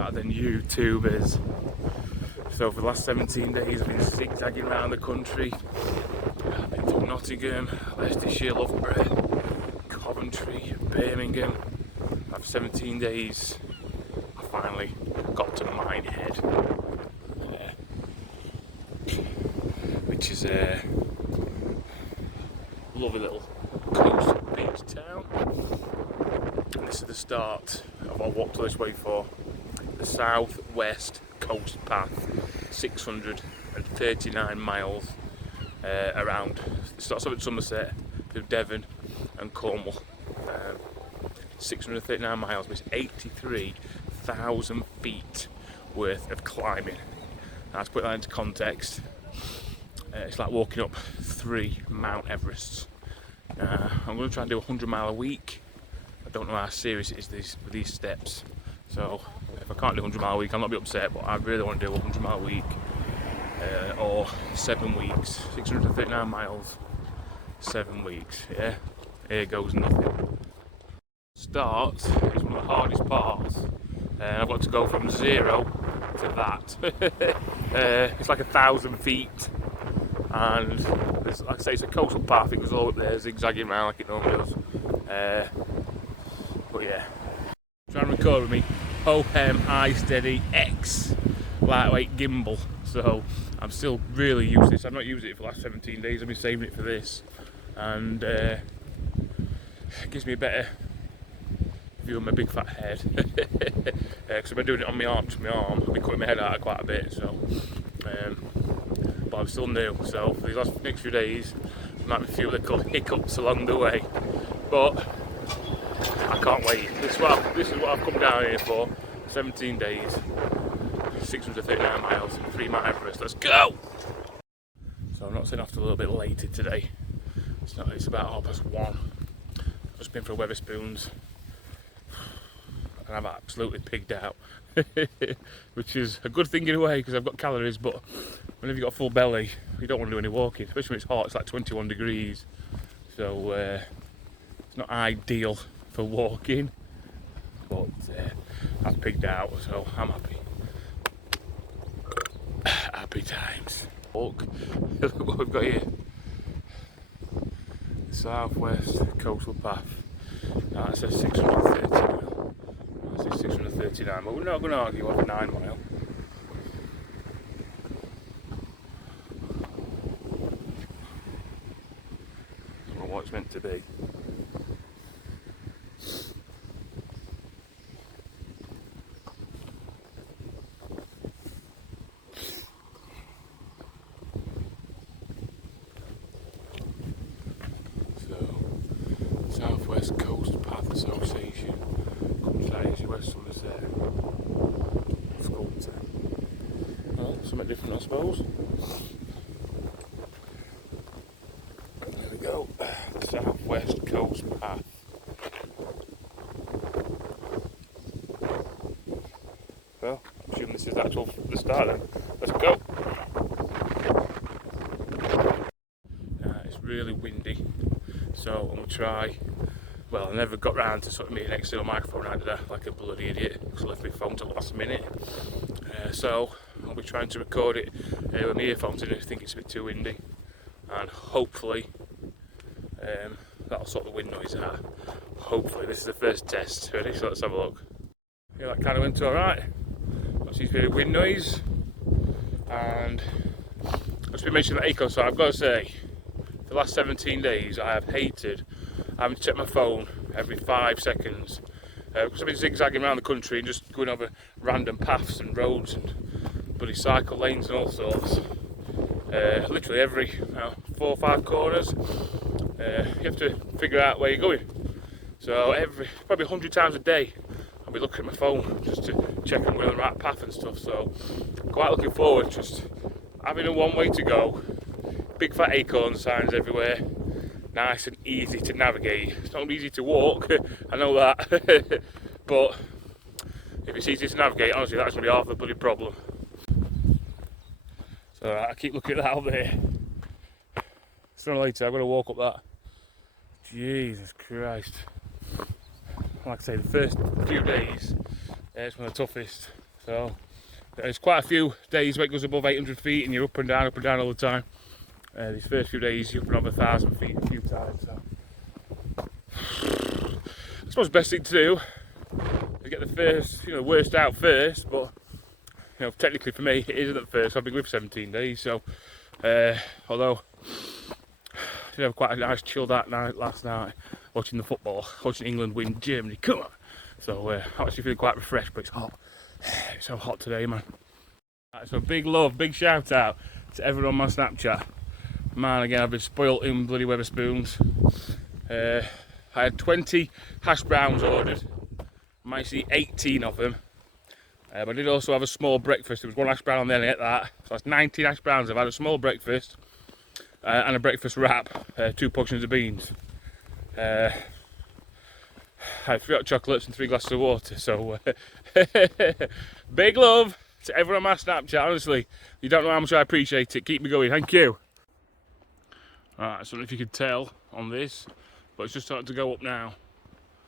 rather than YouTubers. So for the last 17 days I've been zigzagging around the country. I've been to Nottingham, Leicestershire, Loughborough, Coventry, Birmingham. After 17 days I finally got to Minehead, which is a lovely little coast beach town. And this is the start of what I walked all this way for. The South West Coast Path, 639 miles around. It starts off at Somerset to Devon and Cornwall. 639 miles, which is 83,000 feet worth of climbing. Now, to put that into context, it's like walking up 3 Mount Everests. I'm going to try and do a 100-mile a week. I don't know how serious it is with these steps, so if I can't do 100 mile a week, I'll not be upset, but I really want to do a 100 mile a week, or 7 weeks, 639 miles, 7 weeks, yeah, here goes nothing. Start is one of the hardest parts, and I've got to go from 0 to that. It's like 1,000 feet, and like I say, it's a coastal path. It goes all up there, zigzagging around like it normally does. But yeah, trying to record with me Hohem iSteady X lightweight gimbal, so I'm still really using this. I've not used it for the last 17 days. I've been saving it for this, and it gives me a better view of my big fat head. Because I've been doing it on my arm to my arm. I've been cutting my head out quite a bit, so but I'm still new, so for these next few days there might be a few little hiccups along the way, but I can't wait. This is what I've come down here for. 17 days, 639 miles, 3 Mount Everest. Let's go! So I'm not setting off till a little bit later today. It's about 1:30. I've just been for Wetherspoons, and I've absolutely pigged out, which is a good thing in a way because I've got calories. But whenever you've got a full belly, you don't want to do any walking, especially when it's hot. It's like 21 degrees, so it's not ideal for walking, but I've pigged out, so I'm happy. Happy times. Look, look what we've got here. The South West Coastal Path. Now it says 630 mile. I say 639, but we're not going to argue over 9 mile. I don't know what it's meant to be. Southwest Coast Path Association, comes out easy West Somerset, Sculptor. Well, something different I suppose. There we go, Southwest Coast Path. Well, I'm assuming this is the start then. Let's go! It's really windy, so I'm going to try. Well, I never got round to sort of meeting an external microphone out there like a bloody idiot, because I left my phone till the last minute. So I'll be trying to record it with my earphones in if I think it's a bit too windy, and hopefully that'll sort the wind noise out. Hopefully this is the first test. Ready? So let's have a look. Yeah, that kind of went alright. Not seems to be a wind noise, and I've just been mentioning the Acon, so I've got to say, for the last 17 days I have hated having to check my phone every 5 seconds, because I've been zigzagging around the country and just going over random paths and roads and bloody cycle lanes and all sorts. Literally every 4 or 5 corners, you have to figure out where you're going. So probably 100 times a day I'll be looking at my phone just to check I'm going on the right path and stuff. So quite looking forward to just having a one way to go. Big fat acorn signs everywhere. Nice and easy to navigate. It's not easy to walk, I know that, but if it's easy to navigate, honestly that's going to be half the bloody problem. So I keep looking at that out there. Sooner or later I've got to walk up that. Jesus Christ. Like I say, the first few days, it's one of the toughest. So there's quite a few days where it goes above 800 feet and you're up and down all the time. These first few days you're up and over 1,000 feet a few times. So I suppose the best thing to do is get the first, worst out first. But technically for me it isn't at first. I've been with 17 days. So although I did have quite a nice chilled out night last night watching the football, watching England win Germany. Come on! So I'm actually feeling quite refreshed, but it's hot. It's so hot today, man. Right, so big love, big shout out to everyone on my Snapchat. Man, again, I've been spoilt in bloody Wetherspoons. I had 20 hash browns ordered. I might see 18 of them. But I did also have a small breakfast. There was one hash brown on there, and I ate that. So that's 19 hash browns. I've had a small breakfast and a breakfast wrap, 2 portions of beans. I had 3 hot chocolates and 3 glasses of water. So big love to everyone on my Snapchat. Honestly, you don't know how much I appreciate it. Keep me going. Thank you. Alright, so I don't know if you can tell on this, but it's just starting to go up now.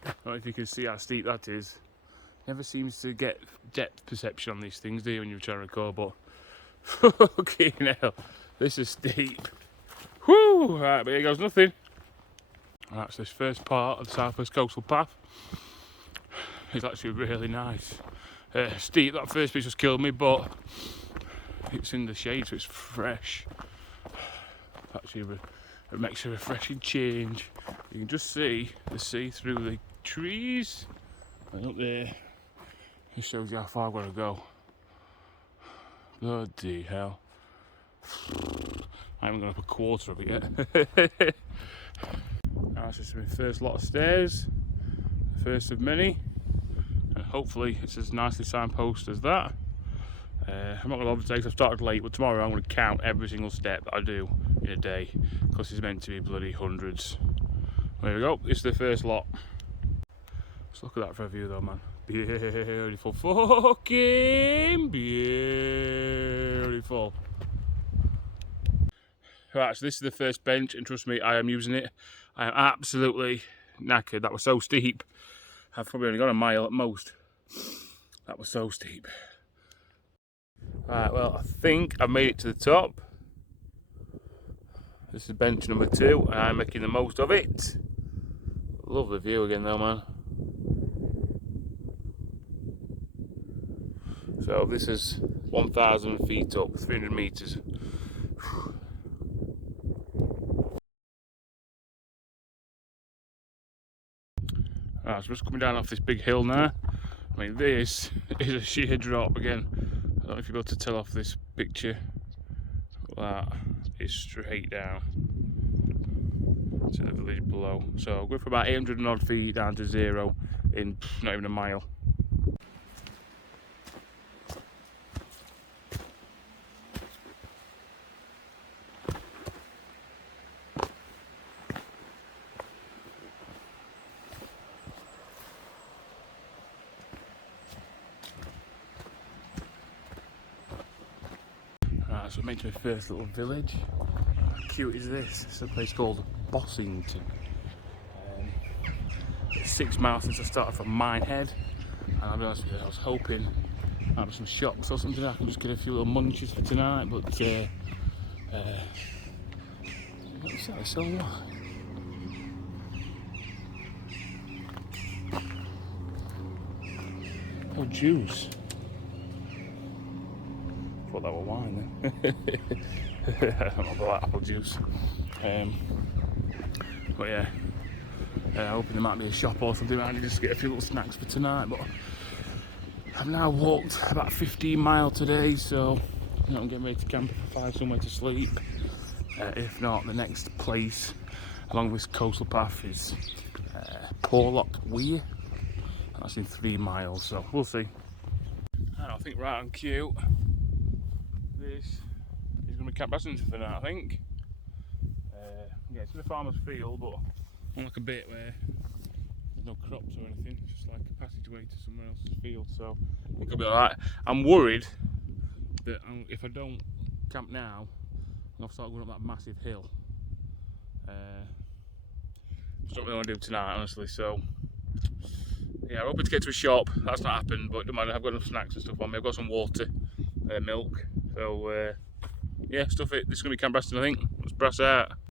I don't know if you can see how steep that is. Never seems to get depth perception on these things, do you, when you're trying to record, but fucking hell, this is steep. Whoo! Right, but here goes nothing. Right, so this first part of the South West Coastal Path is actually really nice. Steep, that first piece just killed me, but it's in the shade, so it's fresh. Actually, it makes a refreshing change. You can just see the sea through the trees. And up there, it shows you how far I've got to go. Bloody hell. I haven't gone up a quarter of it yet. That's just my first lot of stairs. First of many. And hopefully it's as nicely signposted as that. I'm not going to overtake, I've started late, but tomorrow I'm going to count every single step that I do in a day, because it's meant to be bloody hundreds. There we go, this is the first lot. Let's look at that for a view though, man. Beautiful, fucking beautiful. Right, so this is the first bench, and trust me, I am using it. I am absolutely knackered. That was so steep. I've probably only got a mile at most. That was so steep. Right, well, I think I've made it to the top. This is bench number 2, and I'm making the most of it. Love the view again though, man. So this is 1,000 feet up, 300 metres. Right, so just coming down off this big hill now. I mean, this is a sheer drop again. I don't know if you'll be able to tell off this picture. That is straight down to the village below. So I'll go from about 800 and odd feet down to 0 in not even a mile. So I made to my first little village. How cute is this? It's a place called Bossington. It's 6 miles since I started from Minehead, and I'll be honest with you, I was hoping I have some shops or something I can just get a few little munchies for tonight, but what's that? So what? Oh, juice. I thought that were wine then. I don't know about apple juice. But yeah, hoping there might be a shop or something around here just to get a few little snacks for tonight. But I've now walked about 15 miles today, so I'm getting ready to camp if I find somewhere to sleep. If not, the next place along this coastal path is Porlock Weir. That's in 3 miles, so we'll see. I think right on cue. This is going to be Camp Bossington for now, I think. Yeah, it's in a farmer's field, but on like a bit where there's no crops or anything, just like a passageway to somewhere else's field, so I think I'll be alright. I'm worried that if I don't camp now, I'll start going up that massive hill. Which I don't really want to do tonight, honestly, so Yeah, I'm hoping to get to a shop. That's not happened, but don't matter. I've got enough snacks and stuff on me. I've got some water, milk. So yeah, stuff it. This is gonna be Canberra, I think. Let's brass out.